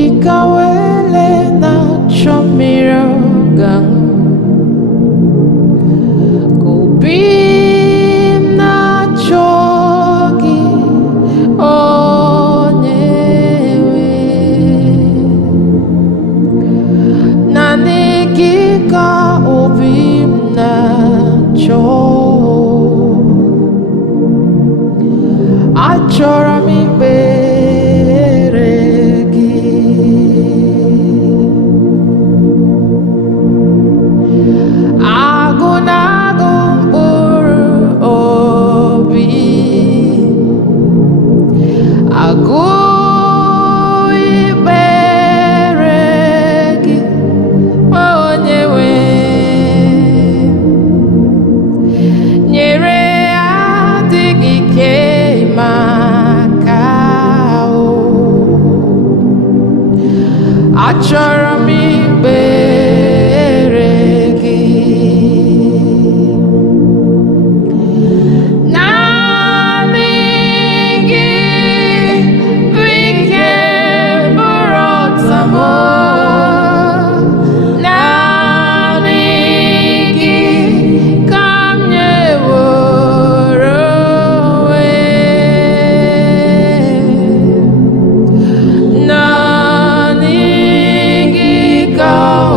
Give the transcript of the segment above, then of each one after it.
Dikawele na chomiro gang kubim na chogi onyewe nanikika ubim na ACHOROM IKPERE GI Agụnagụ mkpụrụ obi agụ ikpere gị Onyenwe nyere adịghị ike maka ACHOROM IKPERE gị naanị gị bụ ike bụrụ ọta m naanị gị ka m nyeworo onwe naanị gị ka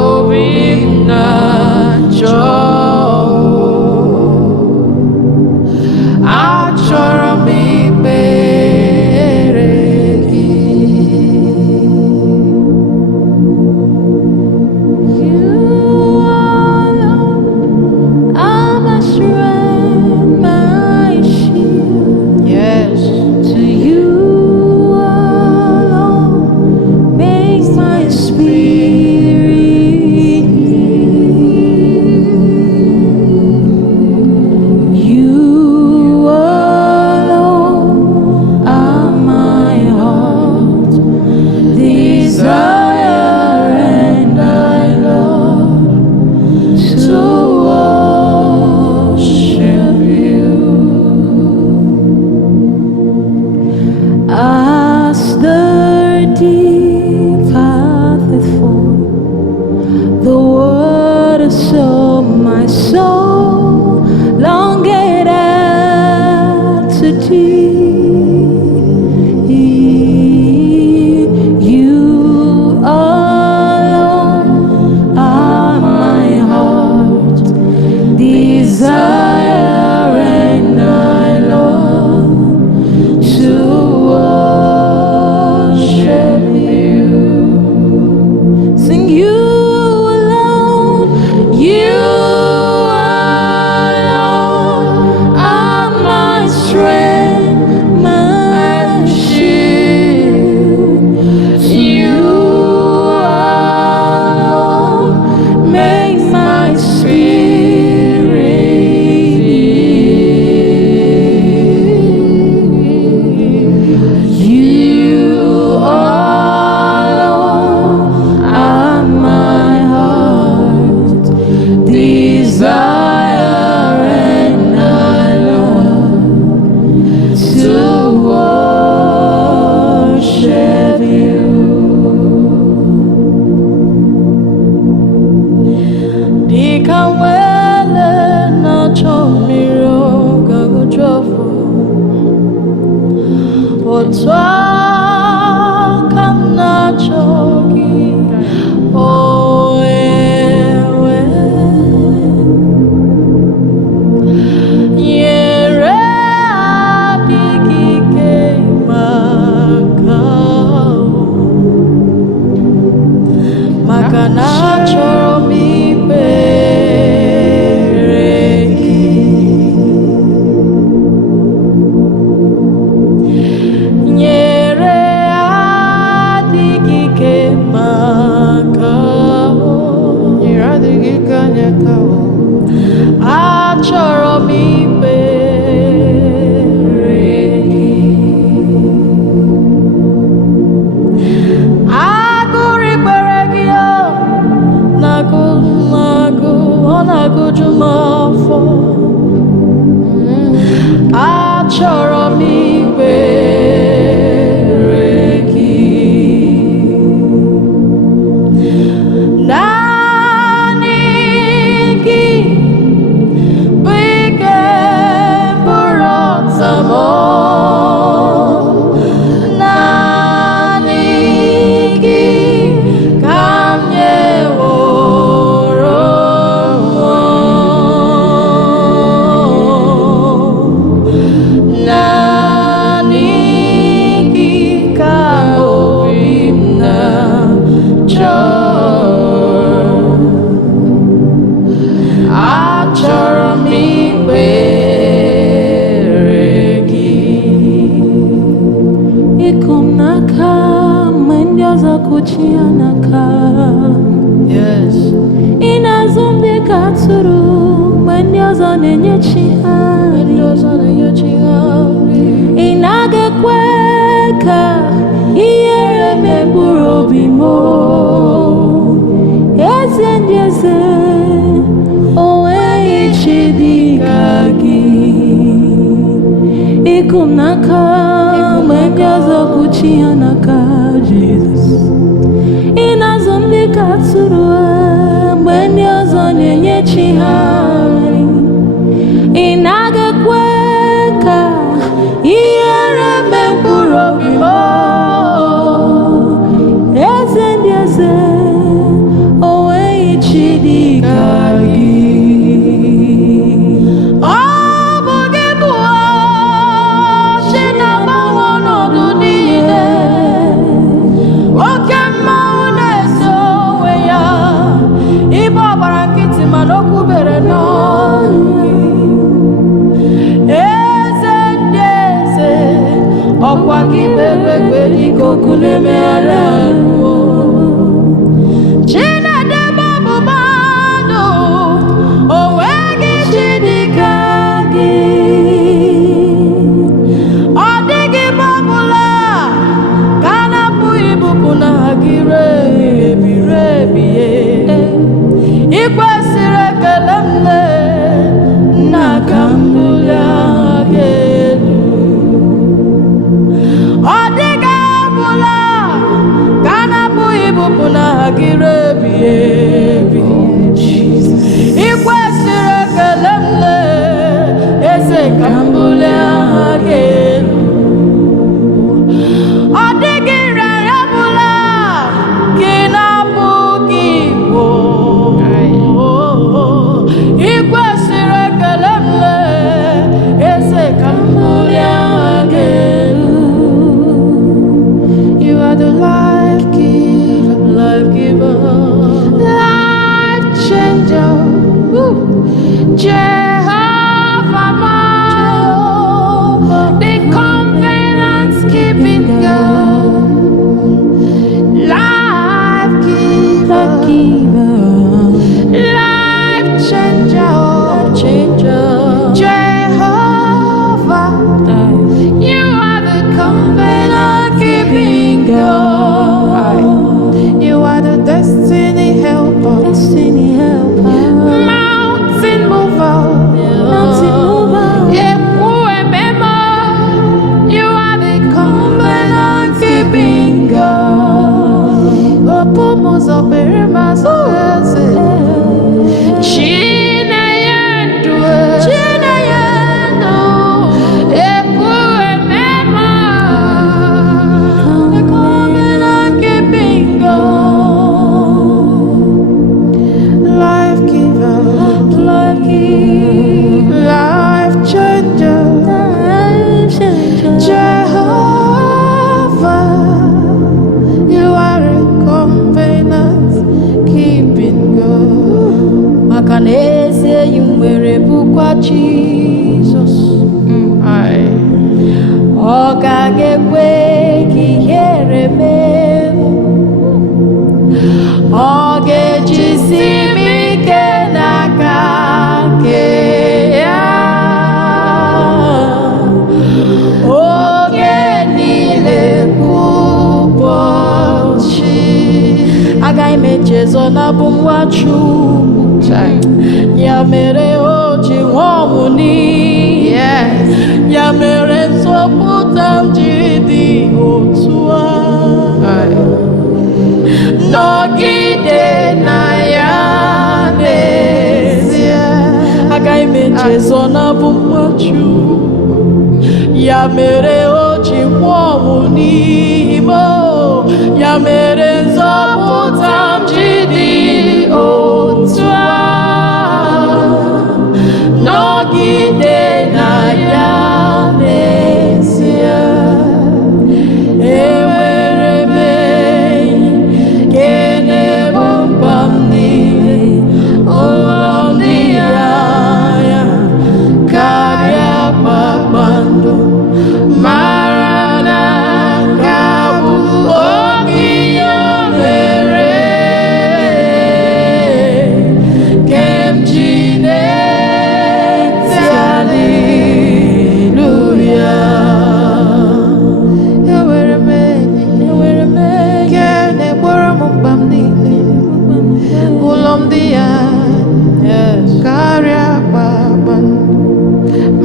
obi m na-achọ ACHOROM IKPERE gị You alone are my strength, my shield. Yes. To you alone makes my spirit yield. You alone are my heart desire, and I love to worship you. As the deep hath formed the waters of my soul, longeth after thee. You alone are my heart desire, and I love to worship you. Sing you alone are my strength, my shield. You alone make my spirit yield. You alone are my heart desire, and I love to worship you. Dikawele na chomiro gagojofu otwa kana chogi oewe nyere adịghị ike maka na ACHOROM IKPERE gị nyere achọrọ m ikpere gị. Naanị gị bụ ike bụrụ ọta m. Naanị gị ka m nyeworo naanị gị ka obi m na-achọ. Achọrọ m ikpere gị. Ịkụ m n'aka mgbe ndị ọzọ kụchi ya n'aka. Yes. Ị na-azụ m dị ka atụrụ mgbe ndị ọzọ na-enye chi ha Ndị ọzọ na-enye chi ha nri. ị naghị ekwe ka ihere megburu obi m. Eze ndị eze, o nweghị chi dị ka gị. Ịkụ m n'aka mgbe ndị ọzọ kụchi ya n'aka. Jizọs, ị na-azụ m dị ka atụrụ mgbe ndị ọzọ na-enye chi ha nri. Ị naghị ekwe ka ihere megburu obi m. Eze ndị eze, o nweghị chi dị ka gị. Ọ bụ gị bụ chi na-agbanwe ọnọdụ niile. Oke mmanwụ na-ese onwe ya. Ibe ọgbara nkịtị mana o kwubere n'ọnụ gị. Eze ndị eze, ọkwa gị bụ egbe dịka oku na-emegharị ahụ. Chinedebe ọgbụgba ndụ, o nweghị chi dị ka gị. Ọ dịghị mgbe ọbụla ka a na-apụghị ibupụ n'aha gị ebighị ebi. Ị kwesịrị ekele m nna ka m bulie aha gị elu. Ọ dịghị ọbụla ka a na-apụghị ibupụ n'aha gị ebighị ebi. Ị kwesịrị ekele m eze ka m bulie aha gị elu. Ọ dịghị nrịanrịa ọbụla ka ị na-apụghị igbo. Ị kwesịrị ekele m eze ka m bulie aha gị elu. You are the life giver, life giver, life changer. Jehovah, the covenant keeping God, life giver, life changer, Jehovah, you are the covenant keeping God. You are the destiny helper, mountain mover, Ekwuemema. You are the covenant keeping God. Opomuzo Berimazo Chinayendo, Ekwuemema, the covenant keeping God. Life giver, life changer, Jehovah, you are a covenant keeping God. Maka na eze yi nwere bụkwa Jizọs. Ọ gaghị ekwe ka ihere mee m. Ọ ga-ejisi m ike n'aka nke ya. Oge niile kwa ụbọchị. Agaghị m echezọ na bụ nwa Chukwu. Ya mere o ji nwa ọmụ n'iyi. Ya mere m ji dị otu a nọgide na ya n'ezie agaghị m echezọ na bụ mmachu ya mere o ji kwụọ ọnwụ n'ihi m ya mere nzọpụta m ji dị otu a nọgide na ya n'ezie enwere m enyi nke na-egbo mkpa m niile ụlọ ndị ya karịa kpakpando mara na nke bụ oge ya mere nke m ji na-eti aleluya enwere m enyi nke na-egboro m mkpa m niile ụlọ ndị ya karịa kpakpando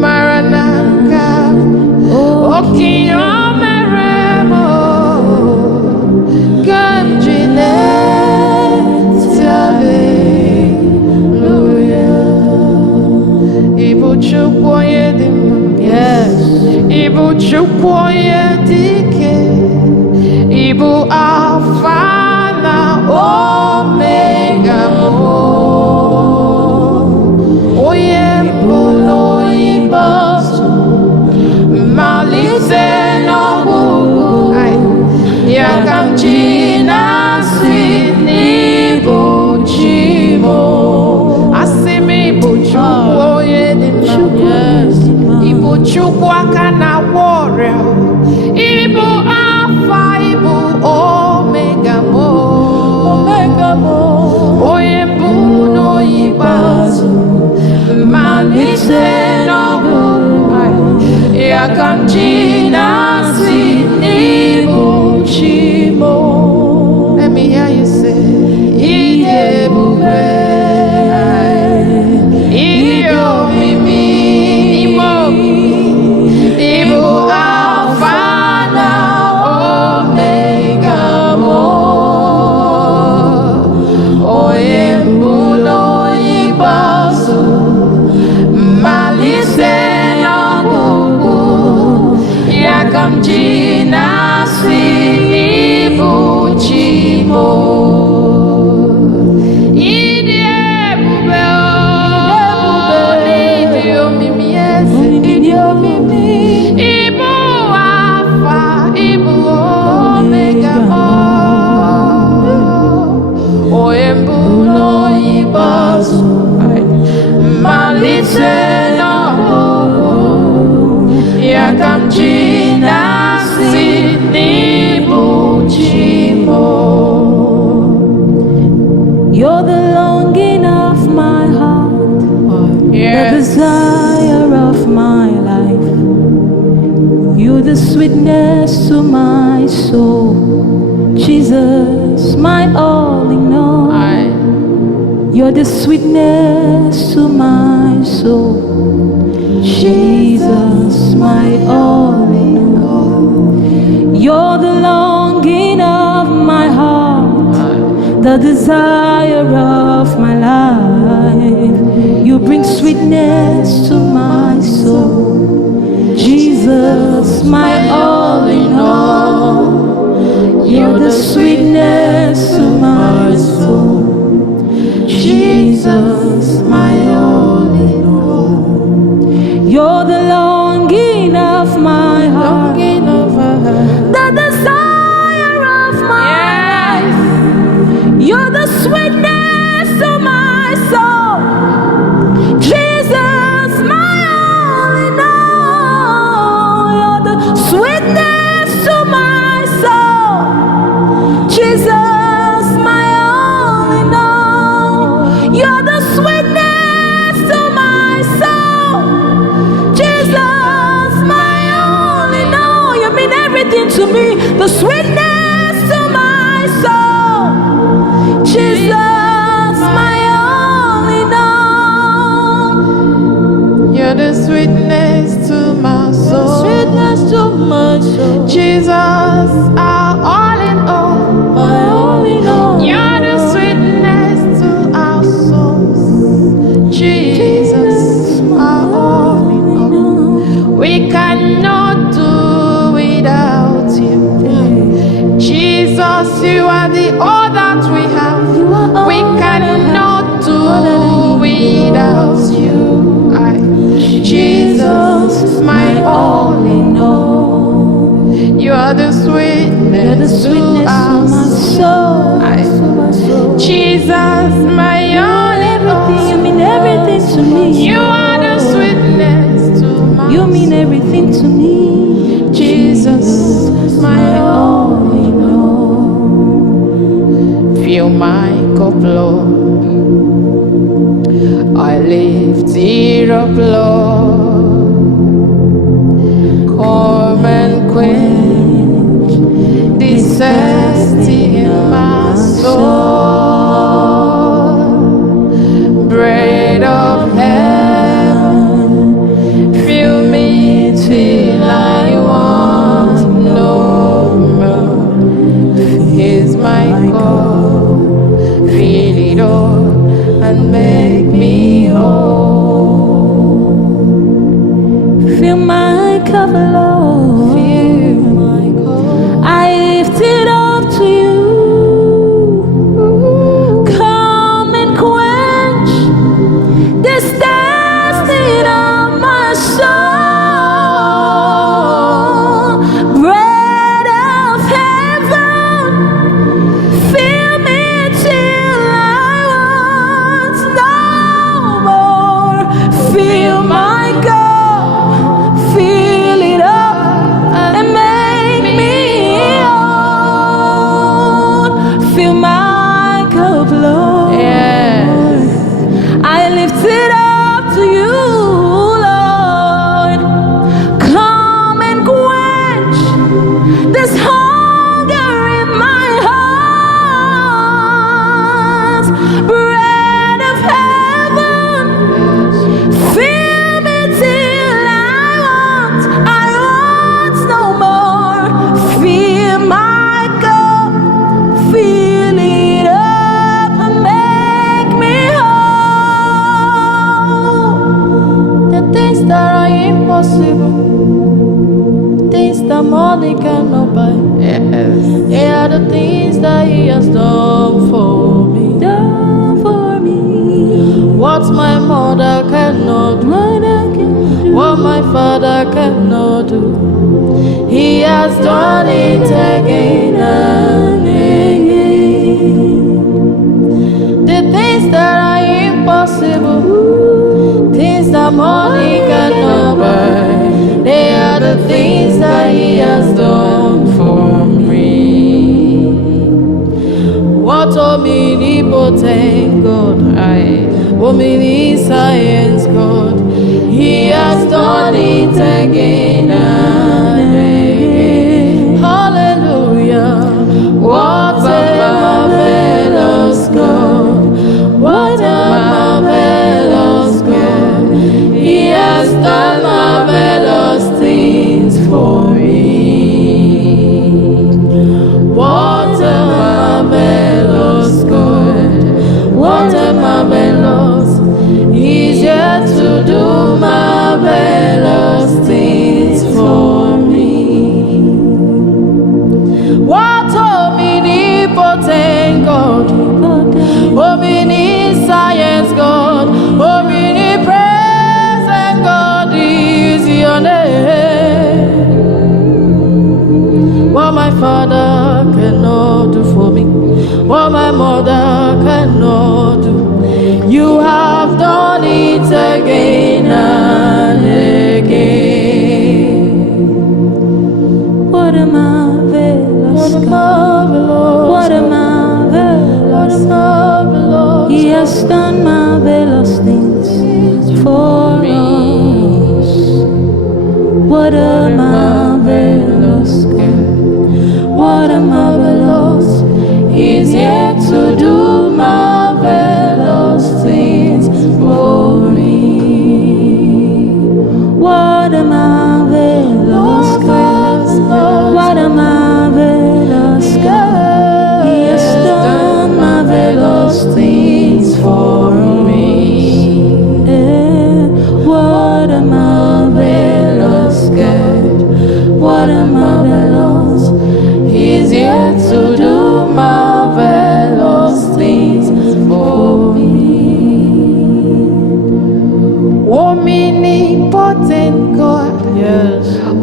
mara na nke oke ya mere m nke m ji na-eti aleluya ịbụ Chukwu onye dị mma ịbụ Chukwu onye dị ike ịbụ Alfa na Omega m onye mbụ na onye ikpeazụ mmalite n'ọgwụgwụ ya ka m ji na-asị n'ịbụ chi m asị m ịbụ Chukwu onye dị mma ịbụ Chukwu aka na-agwọ ọrịa ịbụ Alfa ịbụ Omega m onye mbụ na onye ikpeazụ mmalite n'ọgwụgwụ ya ka m ji na-asị n'ịbụ chi m. Let me hear you say ịdị ebube ịdị omimi ime omimi ịbụ Alfa na Omega m onye mbụ na onye ikpeazụ mmalite n'ọgwụgwụ ya ka m ji na-asị n'ịbụ chi m ịdị ebube ịdị omimi eze ịdị omimi ịbụ Alfa ịbụ Omega onye mbụ na onye ikpeazụ mmalite n'ọgwụgwụ ya ka m ji na-asị n'ịbụ chi m. You're the longing of my heart, the desire of my life. You're the sweetness to my soul, Jesus, my all in all. You're the sweetness to my soul, Jesus, my all in all. You're the longing of my heart, the desire of my life. You bring sweetness to my soul, Jesus, my all in all. You're the sweetness to my soul, Jesus, my all in all. You're the longing of my heart, the desire of my life. You're the sweetness to my soul, Jesus, my all in all. You're the sweetness to my soul, Jesus, my all in all. You're the sweetness to my soul, Jesus, my all in all. You mean everything to me. The sweetness to my soul, Jesus, my all in all. You're the sweetness to my soul, Sweetness to my soul. Jesus, our all in all. My all in all. You're the sweetness to our souls. Jesus, our all in all. We cannot do without you. Jesus, you are the all that we have. We cannot do without you. Jesus, my all in all. You are the sweetness to our soul. Jesus, my all in all. You mean everything to me. You are the sweetness to my soul. You mean everything to me. Jesus, my all in all. Fill my cup, Lord. I lift it up, Lord. Come and quench this thirsty in my soul. Bread of heaven, fill me till I want no more. Here's my cup, fill it up and make me whole. Fill my cup, Lord. Fill my cup. I lift it up to you. Come and quench this thirsting of my soul. Bread of heaven, fill me till I want no more. Fill my cup, fill it up and make me whole. Fill my cup, Lord. Yeah. I lift it up to you, Lord. Come and quench this hunger in my heart. Bread of heaven, fill me till I want no more. Fill my cup, fill it up and make me whole. The things that are impossible, things that money cannot buy, Yes. they are the things that He has done for me. Done for me. What my mother cannot do, what my father cannot do, He has done it again and again. The things that are impossible, things that money cannot buy, they are the things that He has done for me. What omnipotent God, omniscience God, He has done it again and again. Hallelujah. What a marvelous God. What a marvelous God. He has done marvelous things for me. What a marvelous God. What a marvelous. He's yet to do marvelous things for me. What omnipotent God, omniscience God, omnipresent God is your name. What my father cannot do for me, what my mother cannot do, you have done it again and again. What a marvelous God. What a marvelous God. He has done marvelous things for us. What a marvelous God. What a marvelous. He's yet to do marvelous things for me. What a marvelous God.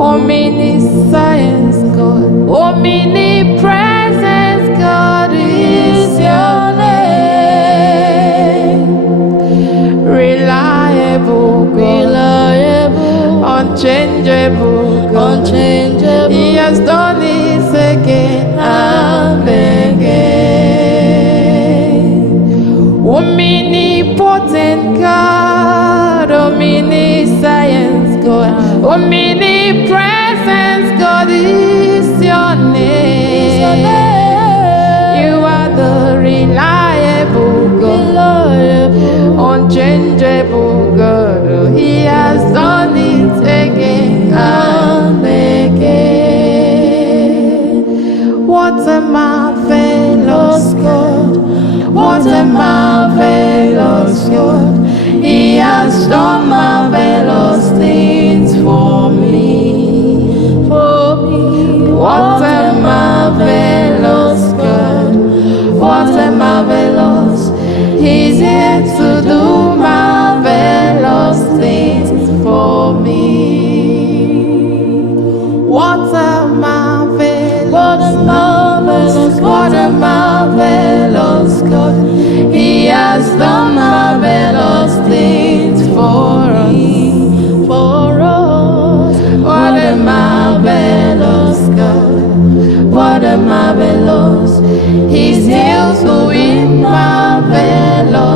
Omniscience God, omnipresence God is your name. Reliable God, unchangeable God, He has done it again and again. Omnipotent God, omniscience God, omnipresence God is your name. You are the reliable God, unchangeable God. He has done it again and again. What a marvelous God, what a marvelous God. He has done marvelous things for me, for me. What a marvelous God, what a marvelous. He's here to do marvelous things for me. What a marvelous, what a marvelous, what a marvelous God. He has done marvelous things for us, for us. What a marvelous God, what a marvelous. He's here to win marvelous